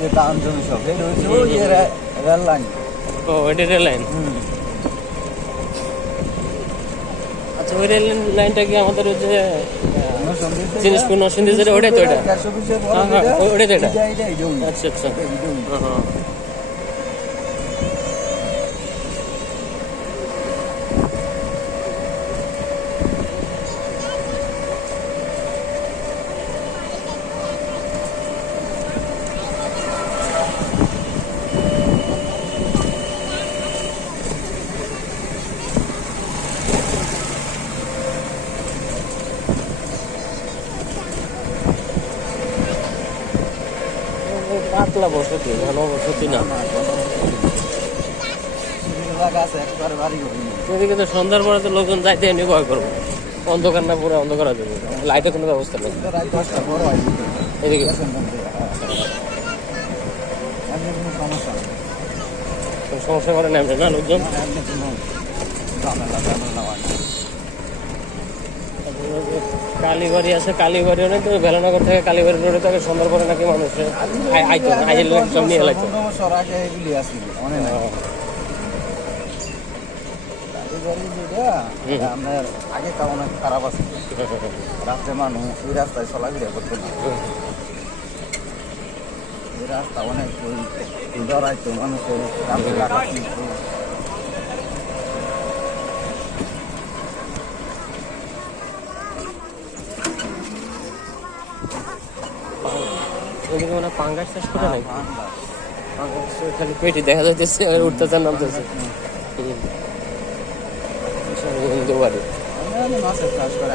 যে ধান জমি সব এটা হচ্ছে ওই রেল লাইন। ও এটা রেল লাইন। আচ্ছা ওই রেল লাইনটা কি আমাদের ওই যে জিনিসপুর নরসিংদী যেটা ওটাই তো এটা? ওটাই তো এটা। আচ্ছা আচ্ছা। হ্যাঁ পাতলা বসতি, ঘন বসতি না। এদিকে তো সন্ধ্যার পরে তো লোকজন যাইতে এনে ভয় করবো, অন্ধকার না পুরো অন্ধকার আছে, লাইটের কোনো ব্যবস্থা নেই এদিকে। সমস্যা করে নেবে না লোকজন। কালীবাড়ি আছে, কালীবাড়ি অনেক তো বেলানগর থেকে কালীবাড়ি রোডে থেকে সন্ধ্যার পরে নাকি মানুষ আইতো না, আইলে সব নিয়ে লাইতো। আপনার আগে তো অনেক খারাপ আছে, রাস্তায় মানুষ ওই রাস্তায় চলাফেরা করতো না, ওই রাস্তা অনেক ওই ডরাইতো মানুষের রাস্তায়। ওইদিকে মানে পাঙ্গাস চাষ করে নাই, খালি পেটি দেখা যাইতেছে আর উঠতেছে নামতেছে। মাছের চাষ করে